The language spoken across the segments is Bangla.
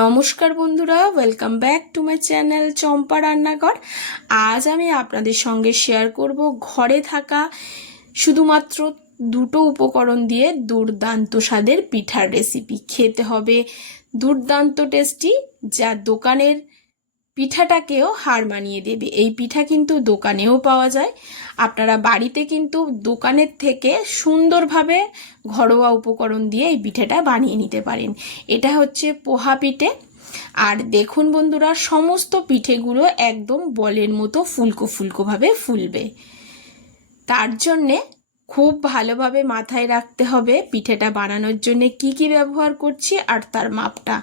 নমস্কার বন্ধুরা, welcome back to my channel Champa রান্নাঘর। আজ আমি আপনাদের সঙ্গে শেয়ার করব ঘরে থাকা শুধুমাত্র দুটো উপকরণ দিয়ে দুর্দান্ত স্বাদের পিঠার রেসিপি। খেতে হবে দুর্দান্ত টেস্টি, যা দোকানের পিঠাটাকেও হার মানিয়ে দেবে। এই পিঠা কিন্তু দোকানেও পাওয়া যায়, আপনারা বাড়িতে কিন্তু দোকানের থেকে সুন্দরভাবে ঘরোয়া উপকরণ দিয়ে এই পিঠাটা বানিয়ে নিতে পারেন। এটা হচ্ছে পোহা পিঠে। আর দেখুন বন্ধুরা, সমস্ত পিঠেগুলো একদম বলের মতো ফুলকো ফুলকোভাবে ফুলবে। তার জন্যে খুব ভালোভাবে মাথায় রাখতে হবে পিঠেটা বানানোর জন্যে কি কি ব্যবহার করছি আর তার মাপটা।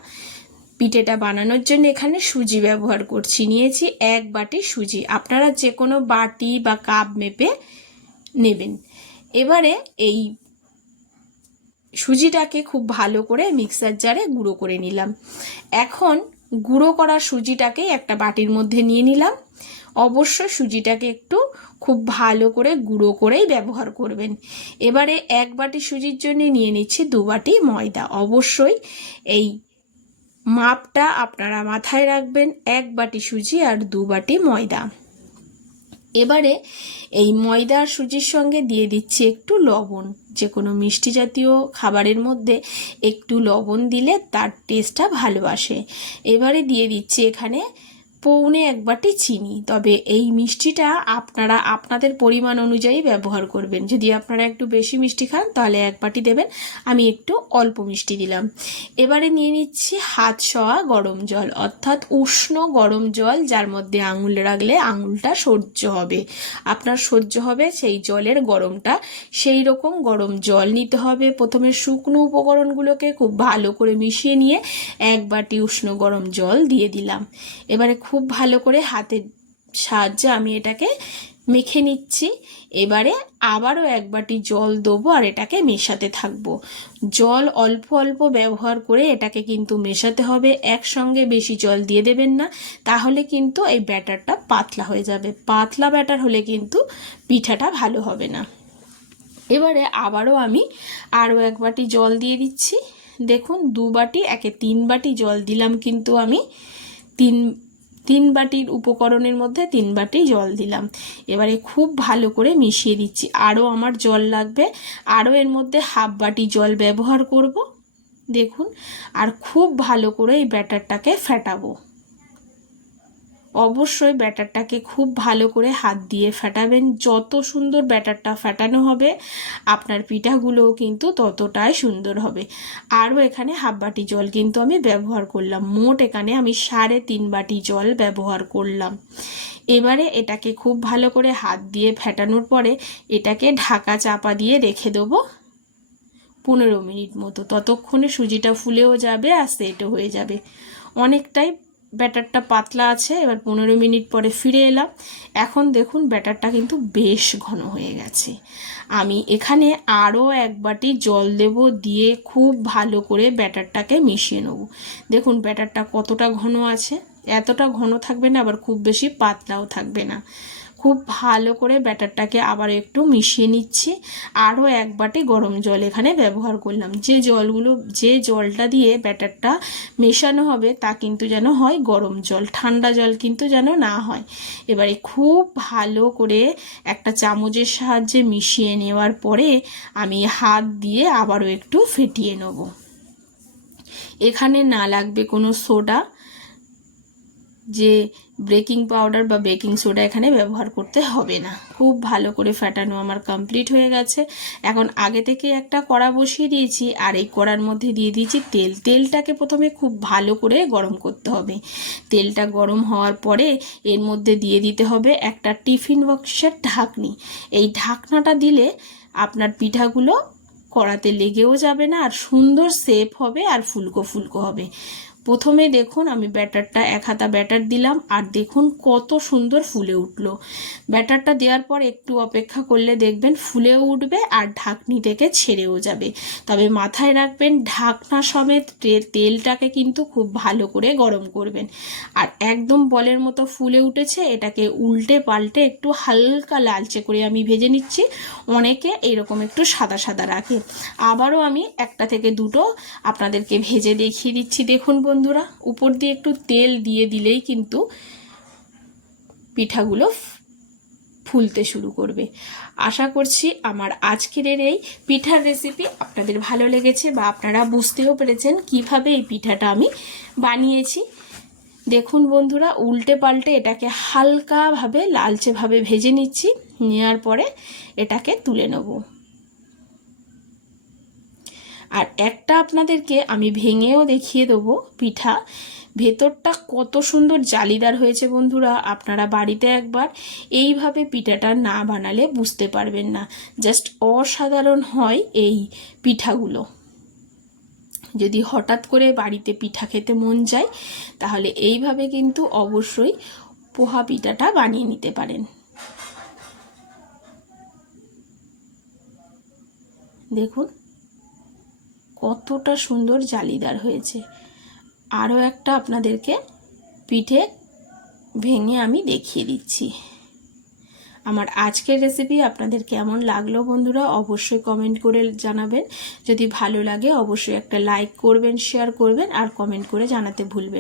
পিঠেটা বানানোর জন্য এখানে সুজি ব্যবহার করছি, নিয়েছি 1 বাটি সুজি। আপনারা যে কোনো বাটি বা কাপ মেপে নেবেন। এবারে এই সুজিটাকে খুব ভালো করে মিক্সার জারে গুঁড়ো করে নিলাম। এখন গুঁড়ো করা সুজিটাকে একটা বাটির মধ্যে নিয়ে নিলাম। অবশ্যই সুজিটাকে একটু খুব ভালো করে গুঁড়ো করেই ব্যবহার করবেন। এবারে 1 বাটি সুজির জন্য নিয়ে নিচ্ছি 2 বাটি ময়দা। অবশ্যই এই মাপটা আপনারা মাথায় রাখবেন, 1 বাটি সুজি আর 2 বাটি ময়দা। এবারে এই ময়দা আর সুজির সঙ্গে দিয়ে দিচ্ছি একটু লবণ। যে কোনো মিষ্টি জাতীয় খাবারের মধ্যে একটু লবণ দিলে তার টেস্টটা ভালো আসে। এবারে দিয়ে দিচ্ছি এখানে 1.25 বাটি চিনি। তবে এই মিষ্টিটা আপনারা আপনাদের পরিমাণ অনুযায়ী ব্যবহার করবেন। যদি আপনারা একটু বেশি মিষ্টি খান তাহলে 1 বাটি দেবেন, আমি একটু অল্প মিষ্টি দিলাম। এবারে নিয়ে নিচ্ছি হাত সওয়া গরম জল, অর্থাৎ উষ্ণ গরম জল, যার মধ্যে আঙুল রাখলে আঙুলটা সহ্য হবে, আপনার সহ্য হবে সেই জলের গরমটা। সেই রকম গরম জল নিতে হবে। প্রথমে শুকনো উপকরণগুলোকে খুব ভালো করে মিশিয়ে নিয়ে 1 বাটি উষ্ণ গরম জল দিয়ে দিলাম। এবারে খুব ভালো করে হাতের সাহায্যে আমি এটাকে মেখে নিচ্ছি। এবারে আবারও 1 বাটি জল দেবো আর এটাকে মেশাতে থাকবো। জল অল্প অল্প ব্যবহার করে এটাকে কিন্তু মেশাতে হবে, একসঙ্গে বেশি জল দিয়ে দেবেন না, তাহলে কিন্তু এই ব্যাটারটা পাতলা হয়ে যাবে। পাতলা ব্যাটার হলে কিন্তু পিঠাটা ভালো হবে না। এবারে আবারও আমি আরও 1 বাটি জল দিয়ে দিচ্ছি। দেখুন 2 বাটি, 3 বাটি জল দিলাম, কিন্তু আমি তিন বাটির উপকরণের মধ্যে 3 বাটি জল দিলাম। এবারে খুব ভালো করে মিশিয়ে দিচ্ছি। আরও আমার জল লাগবে, আরও এর মধ্যে 1/2 বাটি জল ব্যবহার করব। দেখুন, আর খুব ভালো করে এই ব্যাটারটাকে ফেটাবো। অবশ্যই ব্যাটারটাকে খুব ভালো করে হাত দিয়ে ফেটাবেন। যত সুন্দর ব্যাটারটা ফেটানো হবে আপনার পিঠাগুলোও কিন্তু ততটাই সুন্দর হবে। আরও এখানে 1/2 বাটি জল কিন্তু আমি ব্যবহার করলাম। মোট এখানে আমি 3.5 বাটি জল ব্যবহার করলাম। এবারে এটাকে খুব ভালো করে হাত দিয়ে ফেটানোর পরে এটাকে ঢাকা চাপা দিয়ে রেখে দেবো 15 মিনিট মতো। ততক্ষণে সুজিটা ফুলেও যাবে আর সেটও হয়ে যাবে। অনেকটাই ব্যাটারটা পাতলা আছে। এবার 15 মিনিট পরে ফিরে এলাম। এখন দেখুন ব্যাটারটা কিন্তু বেশ ঘন হয়ে গেছে। আমি এখানে আরও 1 বাটি জল দেব, দিয়ে খুব ভালো করে ব্যাটারটাকে মিশিয়ে নেব। দেখুন ব্যাটারটা কতটা ঘন আছে, এতটা ঘন থাকবে না, আবার খুব বেশি পাতলাও থাকবে না। খুব ভালো করে ব্যাটারটাকে আবার একটু মিশিয়ে নিচ্ছি। আরও 1 বাটি গরম জল এখানে ব্যবহার করলাম। যে জলটা দিয়ে ব্যাটারটা মেশানো হবে তা কিন্তু যেন হয় গরম জল, ঠান্ডা জল কিন্তু যেন না হয়। এবারে খুব ভালো করে একটা চামচের সাহায্যে মিশিয়ে নেওয়ার পরে আমি হাত দিয়ে আবারও একটু ফেটিয়ে নেব। এখানে না লাগবে কোনো সোডা, যে বেকিং পাউডার বা বেকিং সোডা এখানে ব্যবহার করতে হবে না। খুব ভালো করে ফেটানো আমার কমপ্লিট হয়ে গেছে। এখন আগে থেকে একটা কড়া বসিয়ে দিয়েছি, আর এই কড়ার মধ্যে দিয়ে দিয়েছি তেল। তেলটাকে প্রথমে খুব ভালো করে গরম করতে হবে। তেলটা গরম হওয়ার পরে এর মধ্যে দিয়ে দিতে হবে একটা টিফিন বক্সের ঢাকনি। এই ঢাকনাটা দিলে আপনার পিঠাগুলো কড়াতে লেগেও যাবে না, আর সুন্দর শেপ হবে আর ফুলকো ফুলকো হবে। প্রথমে দেখুন আমি ব্যাটারটা 1 হাতা ব্যাটার দিলাম, আর দেখুন কত সুন্দর ফুলে উঠলো। ব্যাটারটা দেওয়ার পর একটু অপেক্ষা করলে দেখবেন ফুলেও উঠবে আর ঢাকনি থেকে ছেড়েও যাবে। তবে মাথায় রাখবেন ঢাকনা সমেত তেলটাকে কিন্তু খুব ভালো করে গরম করবেন। আর একদম বলের মতো ফুলে উঠেছে, এটাকে উল্টে পাল্টে একটু হালকা লালচে করে আমি ভেজে নিচ্ছি। অনেকে এইরকম একটু সাদা সাদা রাখে। আবারও আমি 1 থেকে 2 আপনাদেরকে ভেজে দেখিয়ে দিচ্ছি। দেখুন বন্ধুরা, উপর দিয়ে একটু তেল দিয়ে দিলেই কিন্তু পিঠাগুলো ফুলতে শুরু করবে। আশা করছি আমার আজকের এই পিঠার রেসিপি আপনাদের ভালো লেগেছে বা আপনারা বুঝতেও পেরেছেন কিভাবে এই পিঠাটা আমি বানিয়েছি। দেখুন বন্ধুরা, উল্টে পাল্টে এটাকে হালকাভাবে লালচেভাবে ভেজে নিচ্ছি। নেওয়ার পরে এটাকে তুলে নেব। আর একটা আপনাদেরকে আমি ভেঙেও দেখিয়ে দেবো পিঠা, ভেতরটা কত সুন্দর জালিদার হয়েছে বন্ধুরা। আপনারা বাড়িতে একবার এইভাবে পিঠাটা না বানালে বুঝতে পারবেন না। জাস্ট অসাধারণ হয় এই পিঠাগুলো। যদি হঠাৎ করে বাড়িতে পিঠা খেতে মন যায় তাহলে এইভাবে কিন্তু অবশ্যই পোহা পিঠাটা বানিয়ে নিতে পারেন। দেখুন কতটা সুন্দর জালিদার হয়েছে। আরও একটা আপনাদেরকে পিঠে ভেঙে আমি দেখিয়ে দিচ্ছি। আমার আজকের রেসিপি আপনাদের কেমন লাগলো বন্ধুরা অবশ্যই কমেন্ট করে জানাবেন। যদি ভালো লাগে অবশ্যই একটা লাইক করবেন, শেয়ার করবেন আর কমেন্ট করে জানাতে ভুলবেন।